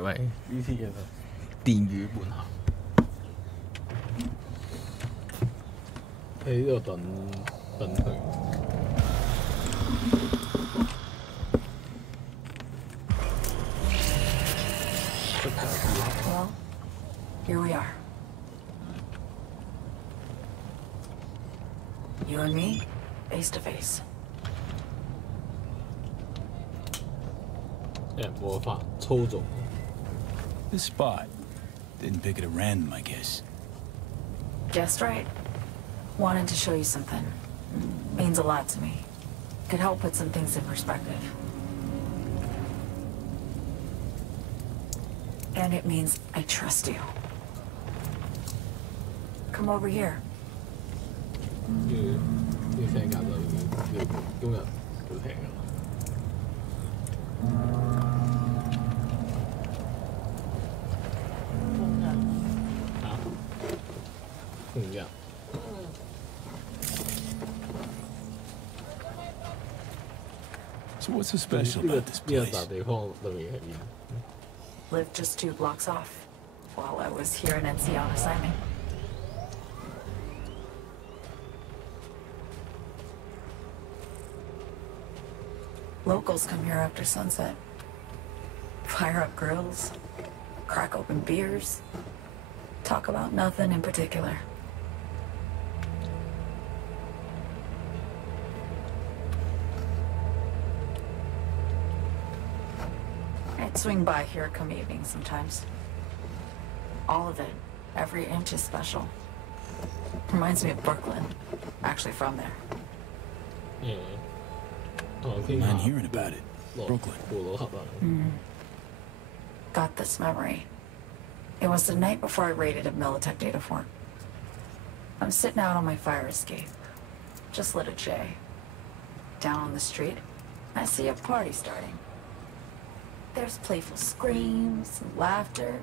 喂，呢次嘅電馭叛客。喺呢度等佢。Well, here we are. You and me, face to face. 魔法操縱。This spot didn't pick it at random, I guess. Guessed right. Wanted to show you something. Means a lot to me. Could help put some things in perspective. And it means I trust you. Come over here. 要聽緊啦，要今日要聽㗎啦。Yeah. So what's so special about this place? Lived just 2 blocks off while I was here in NC on assignment. Locals come here after sunset. Fire up grills, crack open beers, talk about nothing in particular. I'd swing by here come evening sometimes. All of it, every inch is special. Reminds me of Brooklyn. Actually from there. Yeah. I'm hearing about it. Brooklyn. Got this memory. It was the night before I raided a Militech data farm. I'm sitting out on my fire escape. Just lit a J. Down on the street, I see a party starting. There's playful screams and laughter.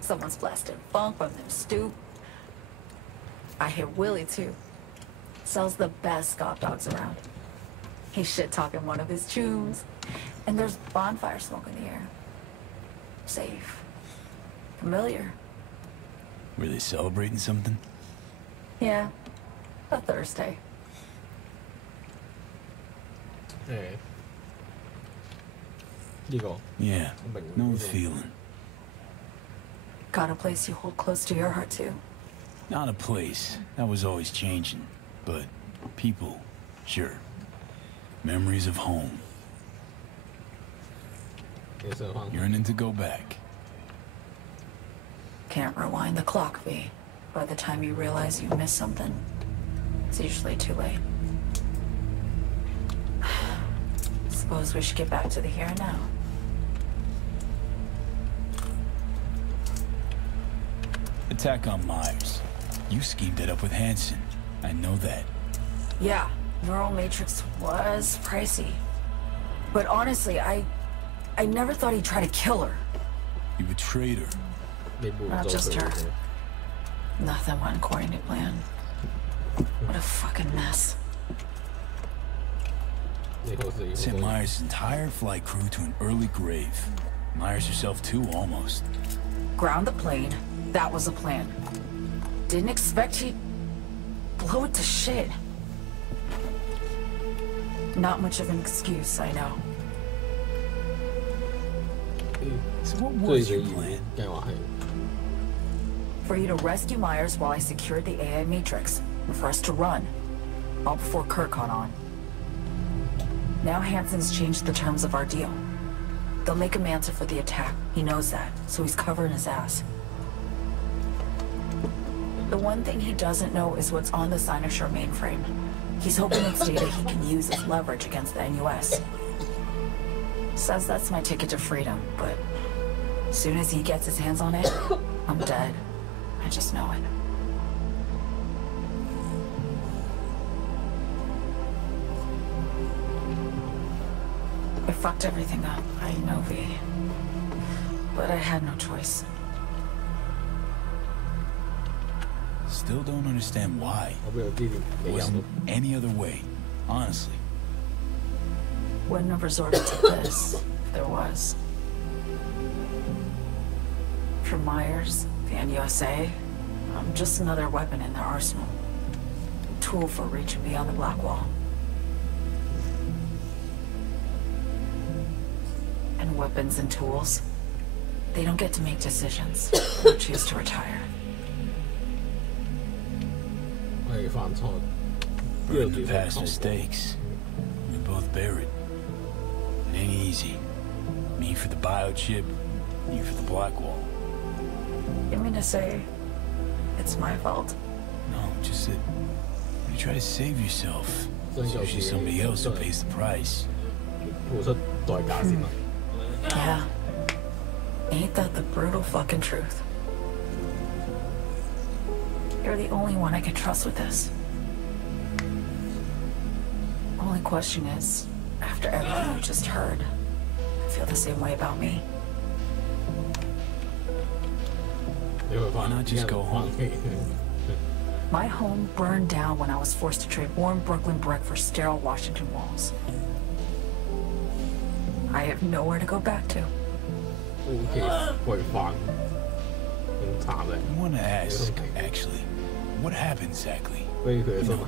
Someone's blasting funk from them stoop. I hear Willie too. Sells the best scout dogs around. He's shit-talking one of his chooms. And there's bonfire smoke in the air. Safe. Familiar. Were they celebrating something? Yeah. A Thursday. Hey. Yeah, no feeling. Got a place you hold close to your heart too? Not a place. That was always changing. But people, sure. Memories of home. Yearning to go back. Can't rewind the clock, V. By the time you realize you missed something, it's usually too late. Suppose we should get back to the here and now. Attack on Myers. You schemed it up with Hansen. I know that. Yeah, Neural Matrix was pricey. But honestly, I never thought he'd try to kill her. You betrayed her. Not just her. Nothing went according to plan. What a fucking mess. Sent Myers' entire flight crew to an early grave. Myers herself too, almost. Ground the plane. That was the plan. Didn't expect he'd blow it to shit. Not much of an excuse, I know. So what was your plan? For you to rescue Myers while I secured the AI Matrix, and for us to run, all before Kirk caught on. Now Hansen's changed the terms of our deal. They'll make him answer for the attack. He knows that, so he's covering his ass. The one thing he doesn't know is what's on the Cynosure mainframe. He's hoping it's data he can use as leverage against the NUS. Says that's my ticket to freedom, but as soon as he gets his hands on it, I'm dead. I just know it. I fucked everything up, I know, V. But I had no choice. Still don't understand why. There wasn't any other way, honestly. Wouldn't have resorted to this if there was. For Myers, the NUSA, I'm just another weapon in their arsenal. A tool for reaching beyond the Black Wall. And weapons and tools, they don't get to make decisions or choose to retire. 可以犯錯， Burn the past mistakes. We both bear it. It ain't easy. Me for the biochip, you for the Black Wall. You mean to say it's my fault? No, just that when you try to save yourself, there's usually somebody else who pays the price. 付出代價先啦。 Yeah. Ain't that the brutal fucking truth? You're the only one I can trust with this. Only question is, after everything you just heard, I feel the same way about me. 你會 Why 翻 not just go home? My home burned down when I was forced to trade warm Brooklyn brick for sterile Washington walls. I have nowhere to go back to. OK 會翻，咁慘咧。 I want to ask, actually, what happened exactly 所以佢嘅身體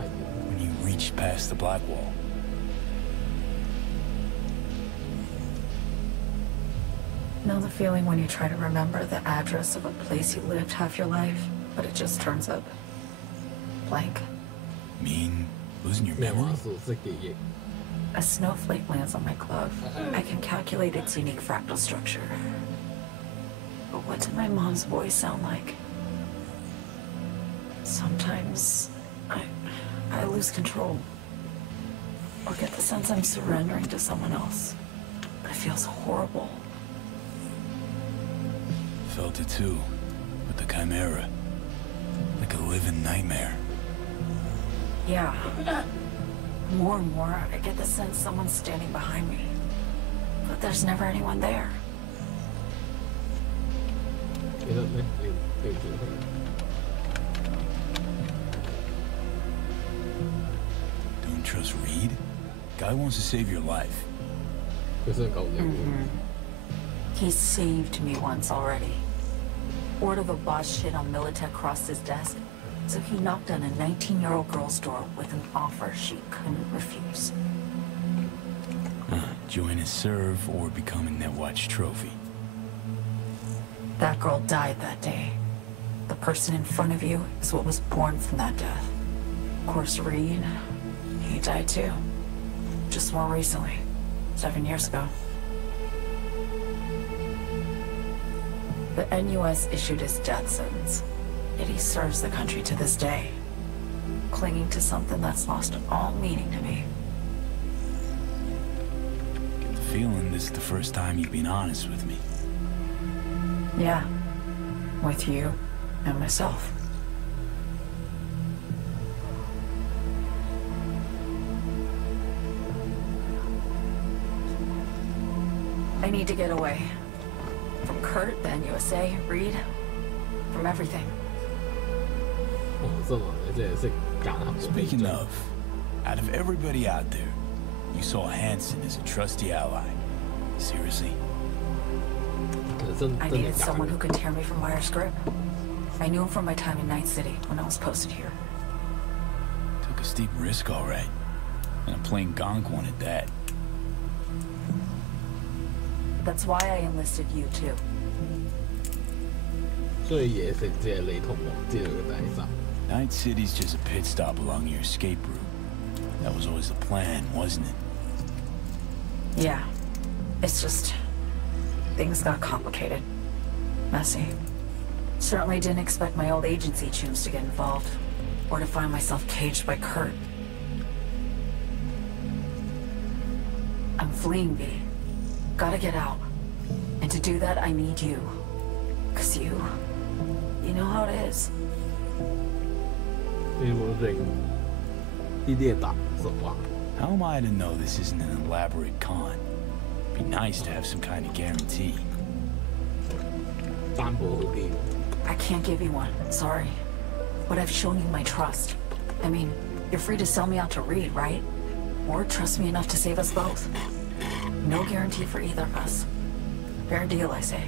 when you reached past the Black Wall? Know the feeling when you try to remember the address of a place you lived half your life, but it just turns up blank. Mean losing your 咩 memory? 話熟悉記憶？ A snowflake lands on my glove. I can calculate its unique fractal structure. But what did my mom's voice sound like? Sometimes I lose control. Or get the sense I'm surrendering to someone else. But it feels horrible. Felt it too, with the Chimera. Like a living nightmare. Yeah. More and more, I get the sense someone's standing behind me. But there's never anyone there. 記得咩？你記住佢。 Don't trust Reed? Guy wants to save your life. 佢想救你。 He saved me once already. Word of a boss shit on Militech crossed his desk, so he knocked on a 19-year-old girl's door with an offer she couldn't refuse. Join and serve or become a Netwatch trophy. That girl died that day. The person in front of you is what was born from that death. Of course, Reed, he died too. Just more recently, 7 years ago. The NUS issued his death sentence, yet he serves the country to this day, clinging to something that's lost all meaning to me. Get the feeling this is the first time you've been honest with me. Yeah, with you and myself. I need to get away. From Kurt, the NUSA, Reed, from everything. 哦，真係你真係識揀合 Speaking of, out of everybody out there, you saw Hansen as a trusty ally. Seriously? I needed someone who could tear me from Myers' grip. I knew him from my time in Night City when I was posted here. Took a steep risk, all right. And a plain gonk one at that. That's why I enlisted you too. 所以嘢食只係你同我知道嘅第一集。 Night City's just a pit stop along your escape route. That was always the plan, wasn't it? Yeah. It's just... things got complicated. Messy. Certainly didn't expect my old agency chums to get involved. Or to find myself caged by Kurt. I'm fleeing, B. Gotta get out. And to do that, I need you. 'Cause you know how it is. 你會認呢啲係大實話。 How am I to know this isn't an elaborate con? Be nice to have some kind of guarantee. 擔保好啲。 I can't give you one, sorry. But I've shown you my trust. I mean, you're free to sell me out to Reed, right? Or trust me enough to save us both. No guarantee for either of us. Fair deal, I say.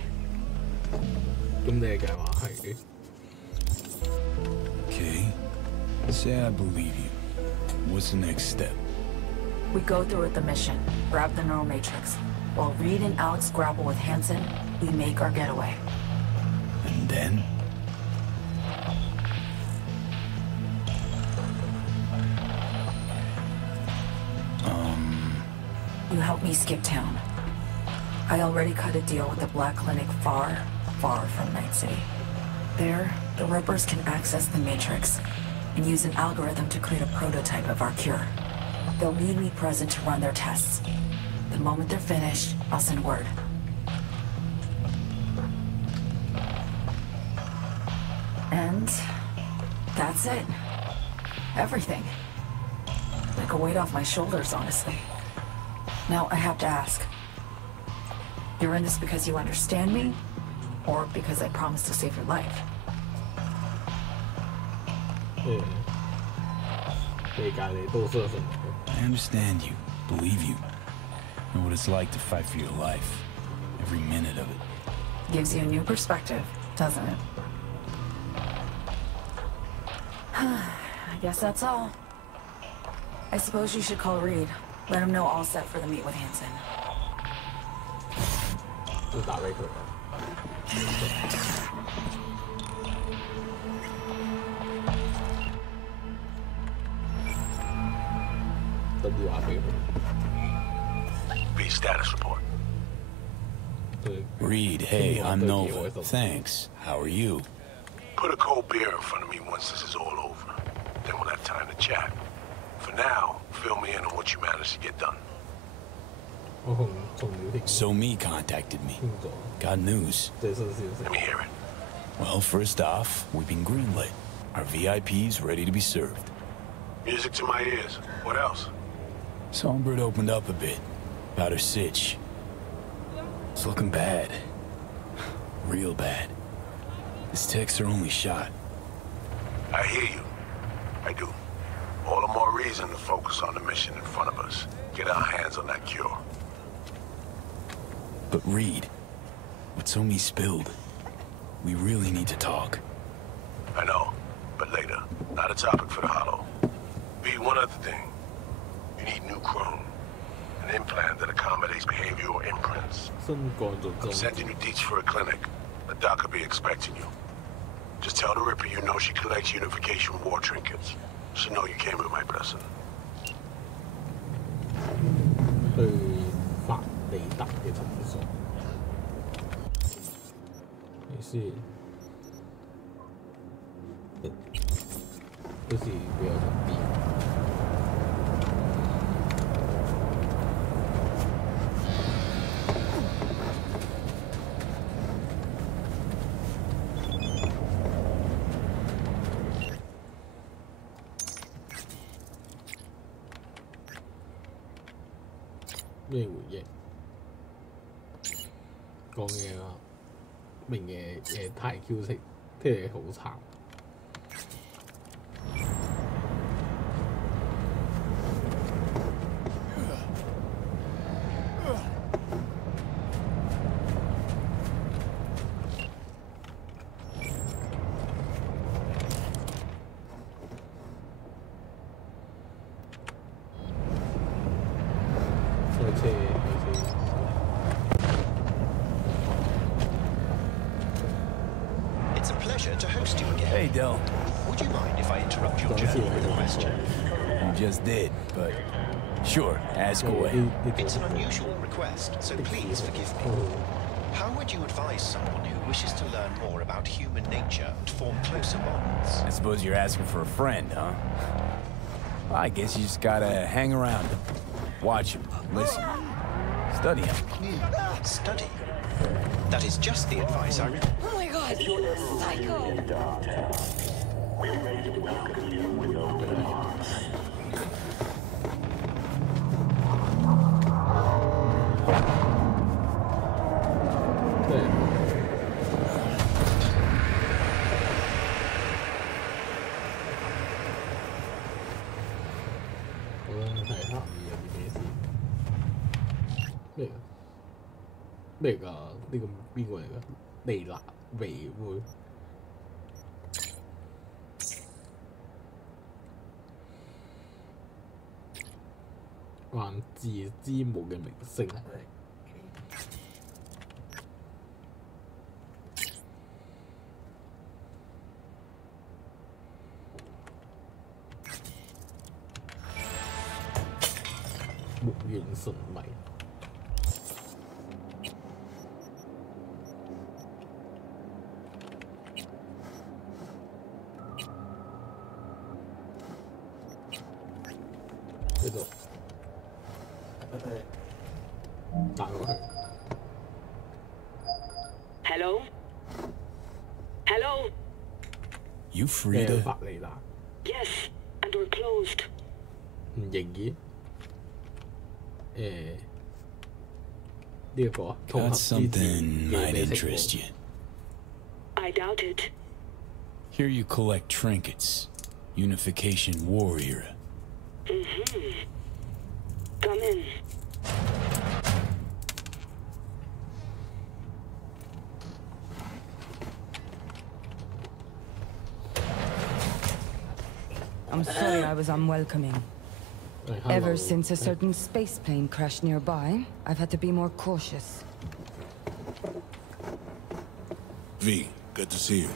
咁你嘅話係 Okay. Say I believe you. What's the next step? We go through with the mission, grab the neural matrix. While Reed and Alex grapple with Hansen, we make our getaway. And then? You help me skip town. I already cut a deal with the Black Clinic far, far from Night City. There, the Rippers can access the Matrix and use an algorithm to create a prototype of our cure. They'll need me present to run their tests. The moment they're finished, I'll send word. And that's it. Everything. Like a weight off my shoulders, honestly. Now I have to ask. You're in this because you understand me? Or because I promised to save your life? 理解你都相信。 I understand you, believe you. Know what it's like to fight for your life. Every minute of it. Gives you a new perspective, doesn't it? I guess that's all. I suppose you should call Reed. Let him know all set for the meet with Hansen. 要打俾佢。打電話俾佢。 Read status report. Reed, hey, I'm Nova. Thanks. How are you? Put a cold beer in front of me once this is all over. Then we'll have time to chat. For now, fill me in on what you managed to get done. 我同了條 So me contacted me. Got news. 最新消息 Let。me hear it. Well, first off, we've been greenlit. Our VIP's ready to be served. Music to my ears. What else? Songbird opened up a bit about her sitch. It's looking bad. Real bad. This tech's her only shot. I hear you. I do. All the more reason to focus on the mission in front of us. Get our hands on that cure. But Reed, what's on me spilled? We really need to talk. I know, but later. Not a topic for the hollow. B, one other thing. You need new chrome. An implant that accommodates behavioral imprints. 新幹做 I'm 中。 sending you deets for a clinic. The doc will be expecting you. Just tell the Ripper you know she collects unification war trinkets. She'll know you came with my blessing. 去法里達嘅診所。你先。好似比較特別。咩回憶？講嘢啊，明嘢嘢太 Q 式，聽嚟好慘。開車開車。 It's a pleasure to host you again. Hey, Del. Would you mind if I interrupt your journey with a question? You just did, but sure, ask away. It's an unusual request, so please forgive me. How would you advise someone who wishes to learn more about human nature and form closer bonds? I suppose you're asking for a friend, huh? Well, I guess you just gotta hang around him. Watch him, listen, study him. Study. That is just the advice I... Oh my god, psycho! Mega, 呢個邊個嚟㗎？嚟啦維會。還自之無嘅明星。木原純迷。呢度。打過去。Hello? Hello? You free to? 發嚟啦。Yes, and we're closed. 唔認嘅。呢個統合 Got 之子 something 嘅 might 美食 interest you. I doubt it. Here you collect trinkets. Unification War era. Come in. I'm sorry I was unwelcoming. Ever since a certain space plane crashed nearby, I've had to be more cautious. V, good to see you.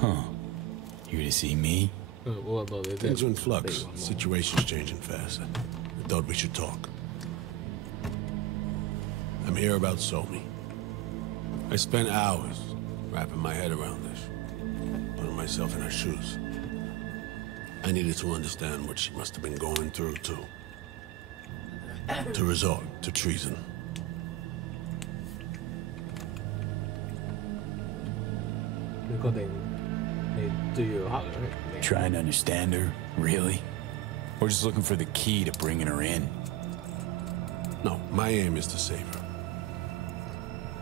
Huh. Here to see me? Things are in flux. Situation's changing fast. I thought we should talk. I'm here about Somi. I spent hours wrapping my head around this, putting myself in her shoes. I needed to understand what she must have been going through, too. To resort to treason. Trying to understand her, really? Or just looking for the key to bringing her in? No, my aim is to save her.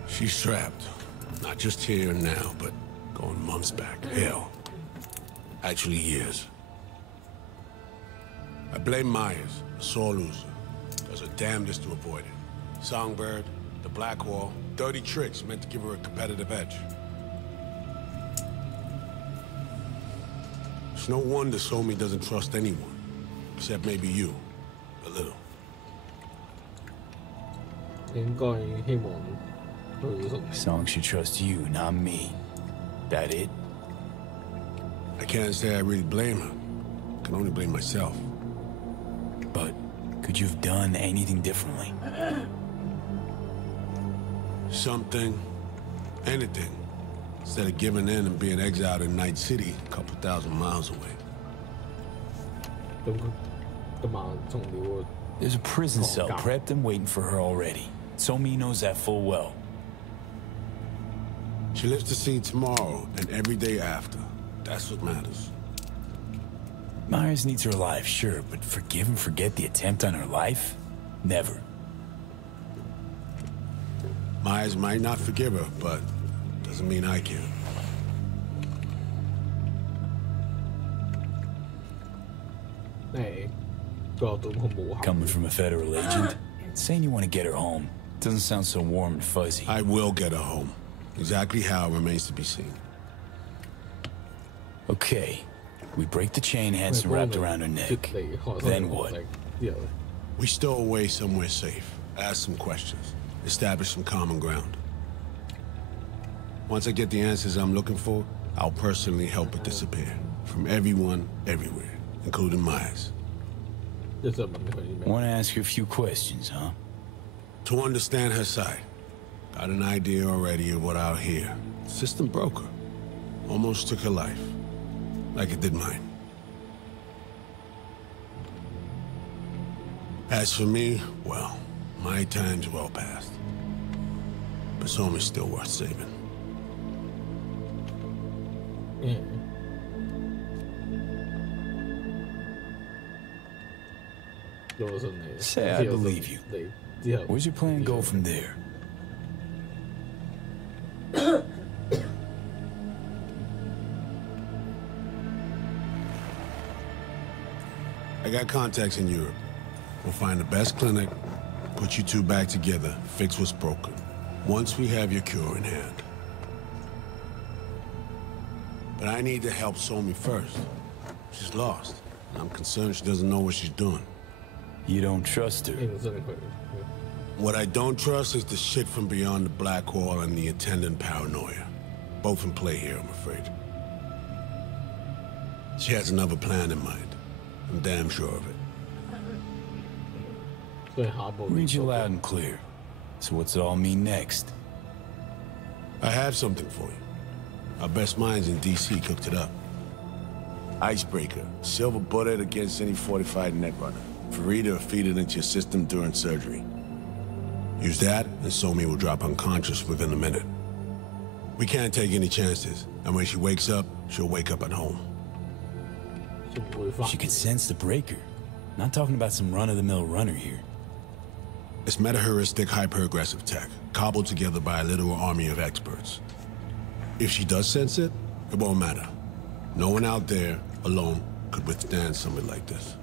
She's trapped. Not just here and now, but going months back. Hell. Actually years. I blame Myers, a sore loser. Does her damnedest to avoid it. Songbird, the Black Wall, dirty tricks meant to give her a competitive edge. It's no wonder Somi doesn't trust anyone. Except maybe you. A little. 應該希望佢熟。 Song should trust you, not me. That it? I can't say I really blame her. I can only blame myself. But could you have done anything differently? Something. Anything. Instead of giving in and being exiled in Night City, a couple thousand miles away. There's a prison cell prepped and waiting for her already. Somi knows that full well. She lives to see tomorrow and every day after. That's what matters. Myers needs her alive, sure, but forgive and forget the attempt on her life? Never. Myers might not forgive her, but doesn't mean I can. Coming from a federal agent? Saying you want to get her home doesn't sound so warm and fuzzy. I will get her home. Exactly how remains to be seen. Okay. We break the chain Hanson wrapped around her neck. Then what? We stow away somewhere safe. Ask some questions. Establish some common ground. Once I get the answers I'm looking for, I'll personally help her disappear. From everyone, everywhere. Including Myers. Want to ask her a few questions, huh? To understand her side. Got an idea already of what I'll hear. System broke her. Almost took her life. Like it did mine. As for me, well, my time's well past. But Somi's still worth saving. Say I believe you. Where's your plan go from there? I got contacts in Europe. We'll find the best clinic, Put you two back together, fix what's broken. Once we have your cure in hand. But I need to help Somi first. She's lost, and I'm concerned she doesn't know what she's doing. You don't trust her? What I don't trust is the shit from beyond the black hole and the attendant paranoia. Both in play here, I'm afraid. She has another plan in mind. I'm damn sure of it. Read you loud and clear. So what's it all mean next? I have something for you. Our best minds in DC cooked it up. Icebreaker, silver bullet against any fortified netrunner. Farida feed it into your system during surgery. Use that, and Somi will drop unconscious within a minute. We can't take any chances, and when she wakes up, she'll wake up at home. She could sense the breaker. Not talking about some run-of-the-mill runner here. It's meta-heuristic hyper-aggressive tech, cobbled together by a literal army of experts. If she does sense it, it won't matter. No one out there, alone, could withstand something like this.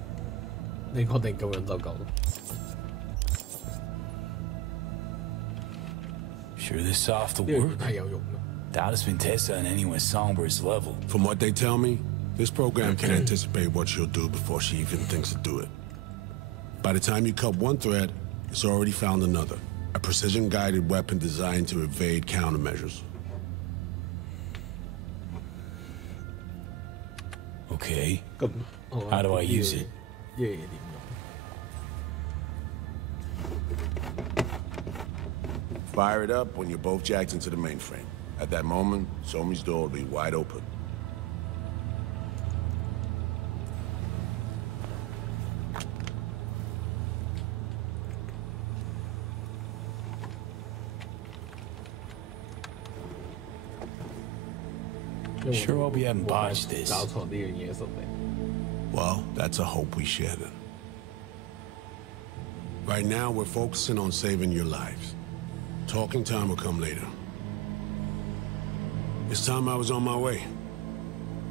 Sure this soft will work? Doubt it's been tested on anyone Songbird's level. From what they tell me, this program can anticipate what she'll do before she even thinks to do it. By the time you cut one thread, it's already found another. A precision-guided weapon designed to evade countermeasures. Okay. How do I use it? Fire it up when you're both jacked into the mainframe. At that moment, Somi's door will be wide open. Sure hope you haven't botched this. Well, that's a hope we share then. Right now, we're focusing on saving your lives. Talking time will come later. It's time I was on my way.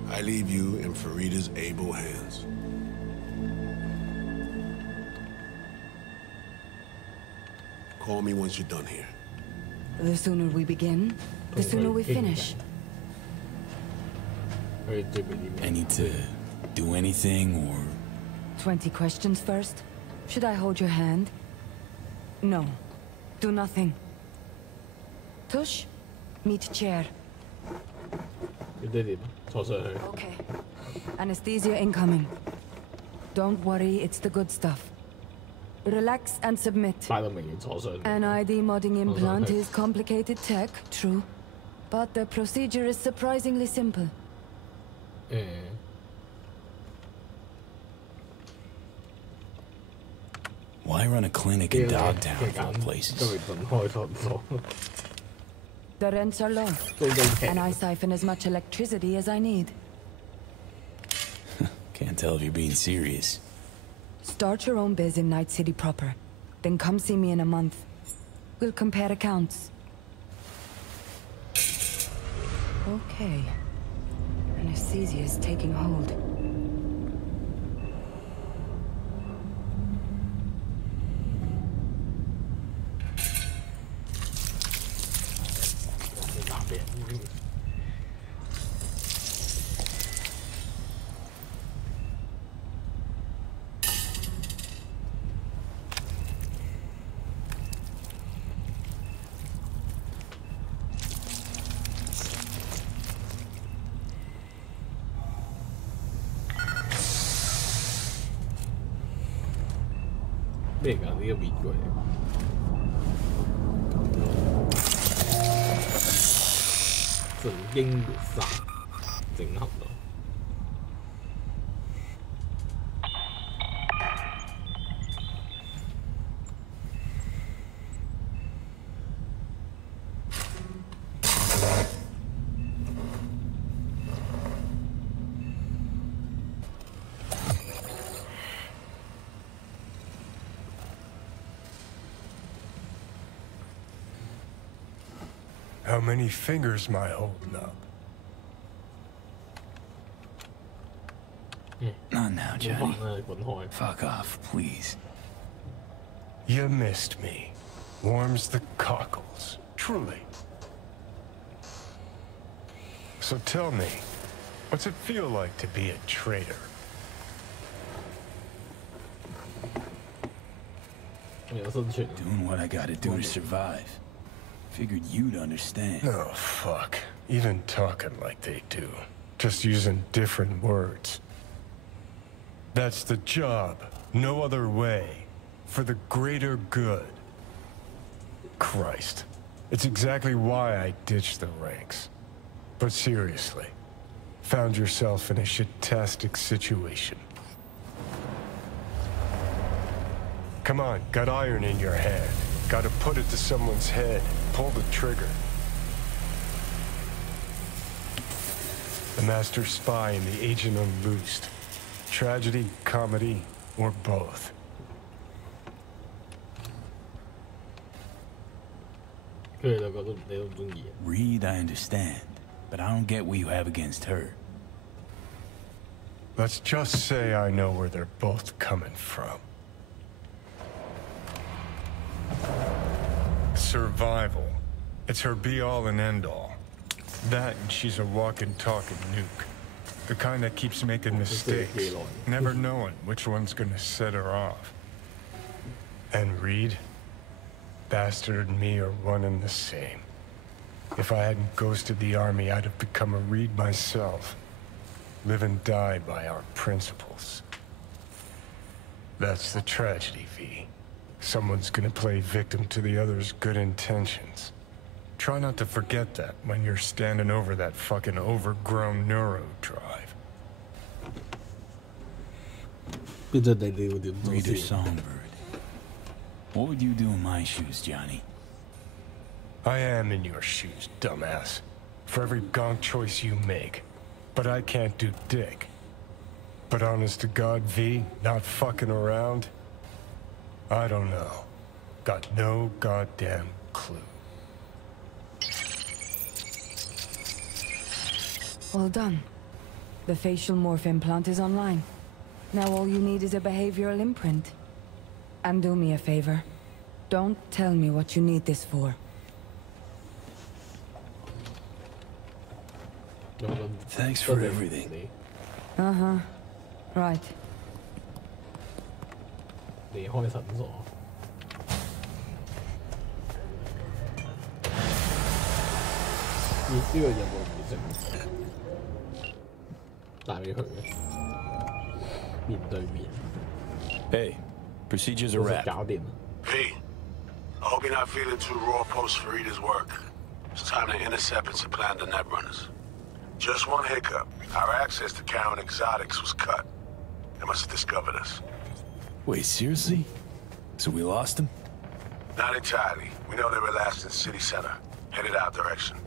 I leave you in Farida's able hands. Call me once you're done here. The sooner we begin, the sooner we finish. I need to do anything, or... 20 questions first? Should I hold your hand? No. Do nothing. Tush, meet chair. Okay. Anesthesia incoming. Don't worry, it's the good stuff. Relax and submit. An ID modding implant is complicated tech, true. But the procedure is surprisingly simple. Why run a clinic in Dogtown of all places? The rents are low, and I siphon as much electricity as I need. Can't tell if you're being serious. Start your own biz in Night City proper. Then come see me in a month. We'll compare accounts. Okay. Anesthesia is taking hold. How many fingers am I holding up? Not now, Johnny. Fuck off, please. You missed me. Warms the cockles, truly. So tell me, what's it feel like to be a traitor? Doing what I gotta do to survive. Figured you'd understand. Oh, fuck. Even talking like they do. Just using different words. That's the job. No other way. For the greater good. Christ. It's exactly why I ditched the ranks. But seriously. Found yourself in a shit-tastic situation. Come on, got iron in your hand. Gotta put it to someone's head. Pull the trigger. The master spy and the agent unloosed. Tragedy, comedy, or both. Reed, I understand, but I don't get what you have against her. Let's just say I know where they're both coming from. Survival. It's her be-all and end-all. That and she's a walking, talking nuke. The kind that keeps making mistakes, never knowing which one's gonna set her off. And Reed? Bastard and me are one and the same. If I hadn't ghosted the army, I'd have become a Reed myself. Live and die by our principles. That's the tragedy, V. Someone's gonna play victim to the other's good intentions. Try not to forget that when you're standing over that fucking overgrown neuro drive. Reader Songbird. What would you do in my shoes, Johnny? I am in your shoes, dumbass. For every gonk choice you make. But I can't do dick. But honest to God, V, not fucking around? I don't know. Got no goddamn clue. Well done. The facial morph implant is online. Now all you need is a behavioral imprint. And do me a favor. Don't tell me what you need this for. Thanks for everything. Uh-huh. Right. 離開診所。呢個任務唔識帶俾佢嘅，面對面。Hey, procedures are wrapped. 搞掂。P, I hope you're not feeling too raw post Farida's work. It's time to intercept and supplant the netrunners. Just one hiccup. Our access to Karen Exotics was cut. They must have discovered us. Wait, seriously? So we lost them? Not entirely. We know they were last in the city center, headed our direction.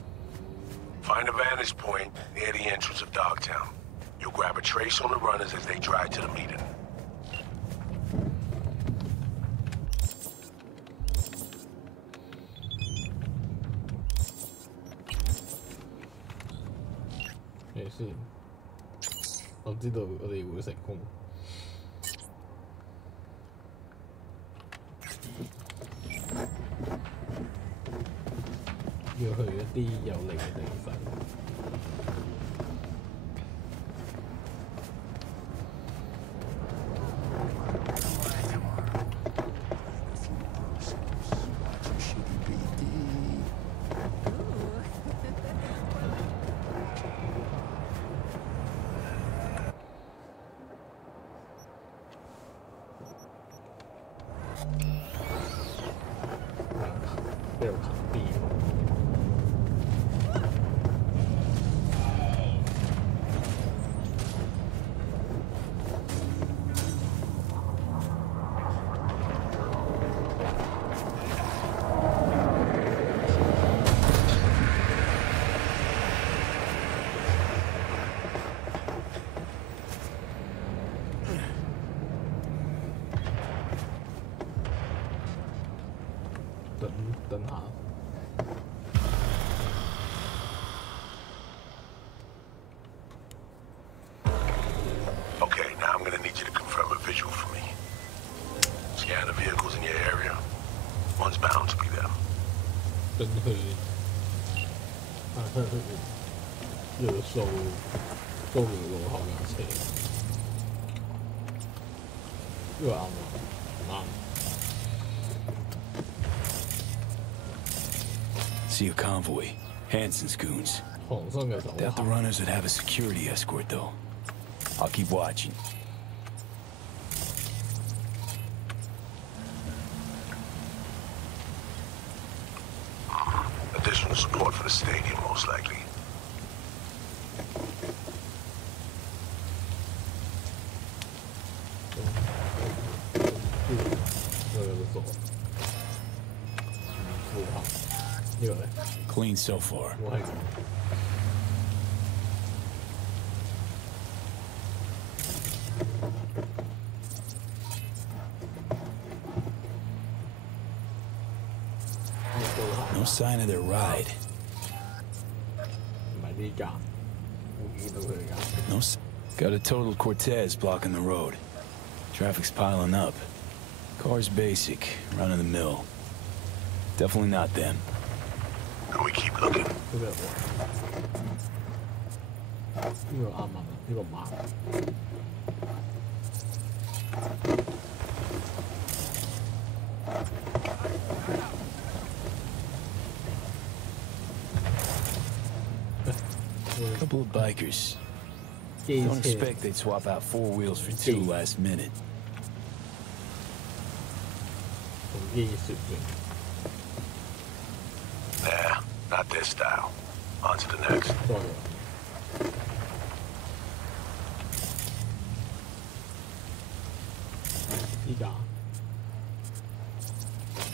Find a vantage point near the entrance of Dogtown. You'll grab a trace on the runners as they drive to the meeting. Okay, 先，我知道我哋會成功。要去一啲有利嘅地方。比較近啲。等下。Okay, now I'm gonna need you to confirm a visual for me. Scan the vehicles in your area. 跟去要掃高明路口架車，呢個啱唔啱？ See a convoy. Hansen's goons. Doubt the runners would have a security escort, though. I'll keep watching. Additional support for the stadium, most likely. Clean so far. No sign of their ride. No. Got a total Cortez blocking the road. Traffic's piling up. Car's basic, run of the mill. Definitely not them. We keep looking. A couple of bikers. Don't expect they'd swap out 4 wheels for 2 last minute. Nah, not this style. On to the next.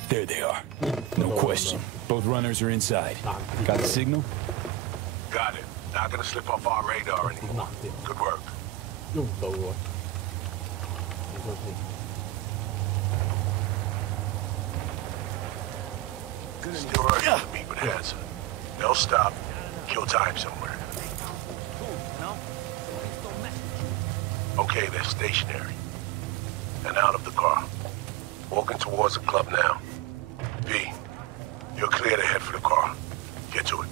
There they are. No question. Both runners are inside. Got the signal? Got it. Not gonna slip off our radar anymore. Good work. Still ready to meet with Hansen. They'll stop. Kill time somewhere. Okay, they're stationary. And out of the car. Walking towards the club now. V, you're clear to head for the car. Get to it.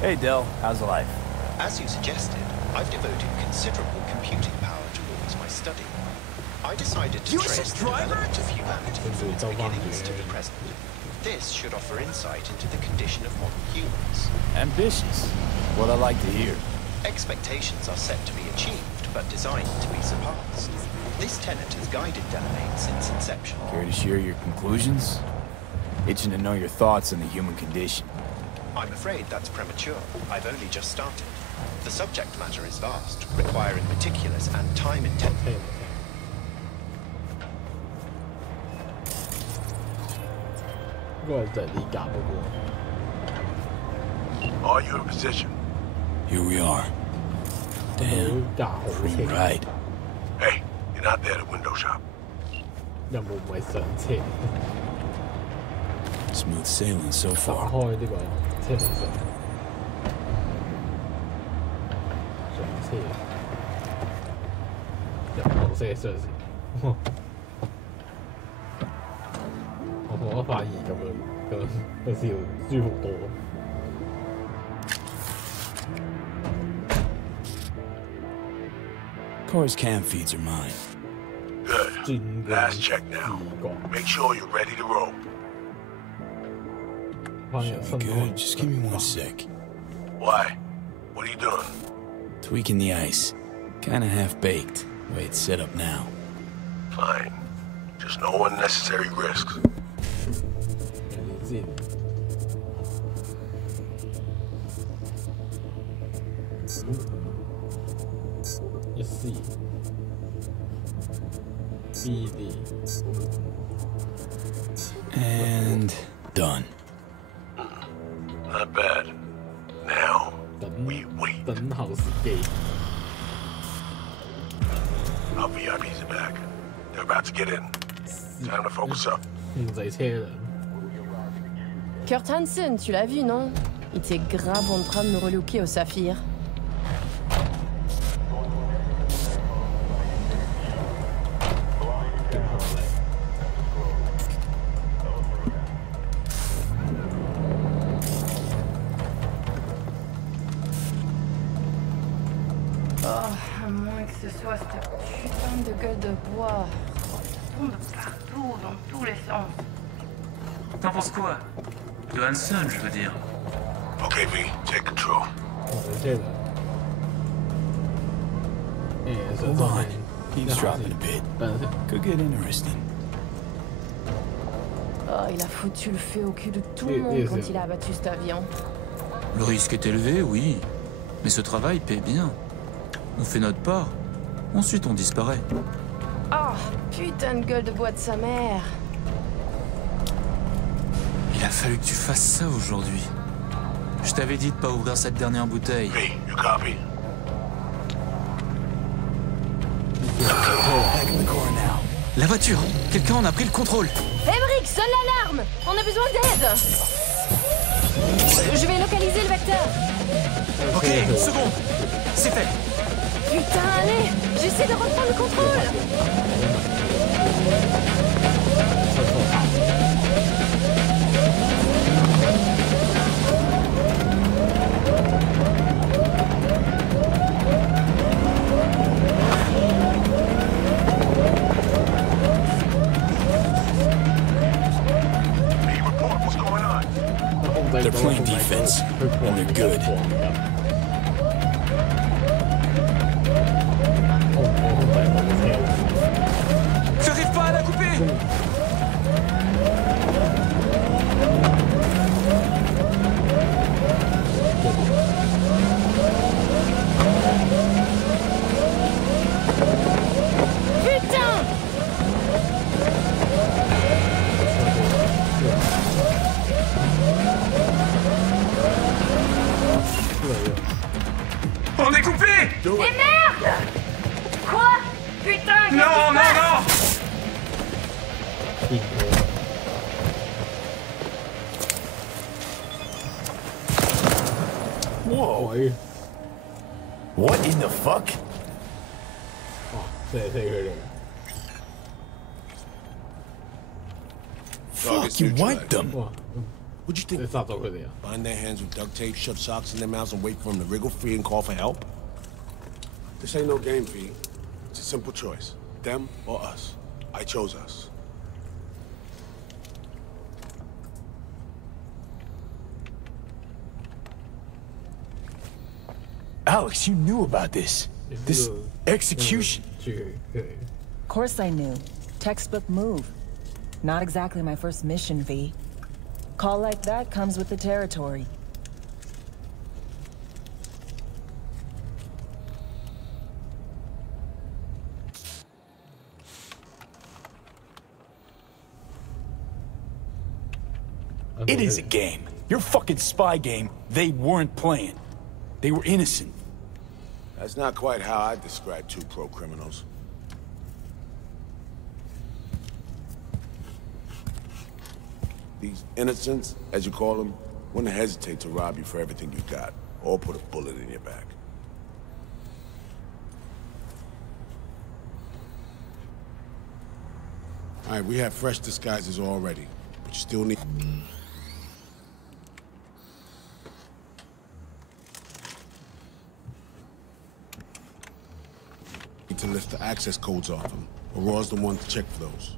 Hey, Del. How's life? As you suggested, I've devoted considerable computing power towards my study. I decided to trace the development of humanity from its beginnings to the present. This should offer insight into the condition of modern humans. Ambitious. What I like to hear. Expectations are set to be achieved, but designed to be surpassed. This tenet has guided Delamane since inception. Care to share your conclusions? Itching to know your thoughts on the human condition. I'm afraid that's premature. I've only just started. The subject matter is vast, requiring meticulous and time-intensive. Are you in position? Here we are. Damn. Free ride. Hey, you're not there at the window shop. Smooth sailing so far. Car's cam feeds are mine. Good. Last check now. Make sure you're ready to roll. Should be good. Just give me 1 sec. Why? What are you doing? Tweaking the ice. Kinda half-baked, the way it's set up now. Fine. Just no unnecessary risks. Let's see. BD. And done. Not bad. Now, we wait. 等候時機。 Our VIPs are back. They're about to get in. Time to focus up. 控制車輛。 Kurt Hansen, tu l'as vu, non? Il était grave en train de me relooker au saphir. Ce soit cette putain de gueule de bois. On tombe partout, dans tous les sens. T'en penses quoi? Johansson, je veux dire. Okay, V, take control. Hold on. Keeps dropping a bit. Could get interesting. Oh, il a foutu le feu au cul de tout le monde quand il a abattu cet avion. Le risque est élevé, oui. Mais ce travail paie bien. On fait notre part. Ensuite, on disparaît. Oh, putain de gueule de bois de sa mère. Il a fallu que tu fasses ça aujourd'hui. Je t'avais dit de pas ouvrir cette dernière bouteille. V, you copy? La voiture! Quelqu'un en a pris le contrôle! Emmerich, sonne l'alarme! On a besoin d'aide! Je vais localiser le vecteur. Ok, une seconde! C'est fait! Putain, allez! J'essaie de reprendre le contrôle! They're playing defense, and they're good. J'arrive pas à la couper! On est coupé! Et merde! Quoi? Putain, non, non, non! Whoa! What in the fuck? Fuck, you wiped them! What'd you think? Bind their hands with duct tape, shove socks in their mouths, and wait for them to wriggle free and call for help? This ain't no game, V. It's a simple choice. Them or us. I chose us. Alex, you knew about this. This execution. Of course I knew. Textbook move. Not exactly my first mission, V. Call like that comes with the territory. It is a game. Your fucking spy game, they weren't playing. They were innocent. That's not quite how I describe two pro-criminals. These innocents, as you call them, wouldn't hesitate to rob you for everything you got, or put a bullet in your back. All right, we have fresh disguises already, but you still need to lift the access codes off them. Aurora's the one to check for those.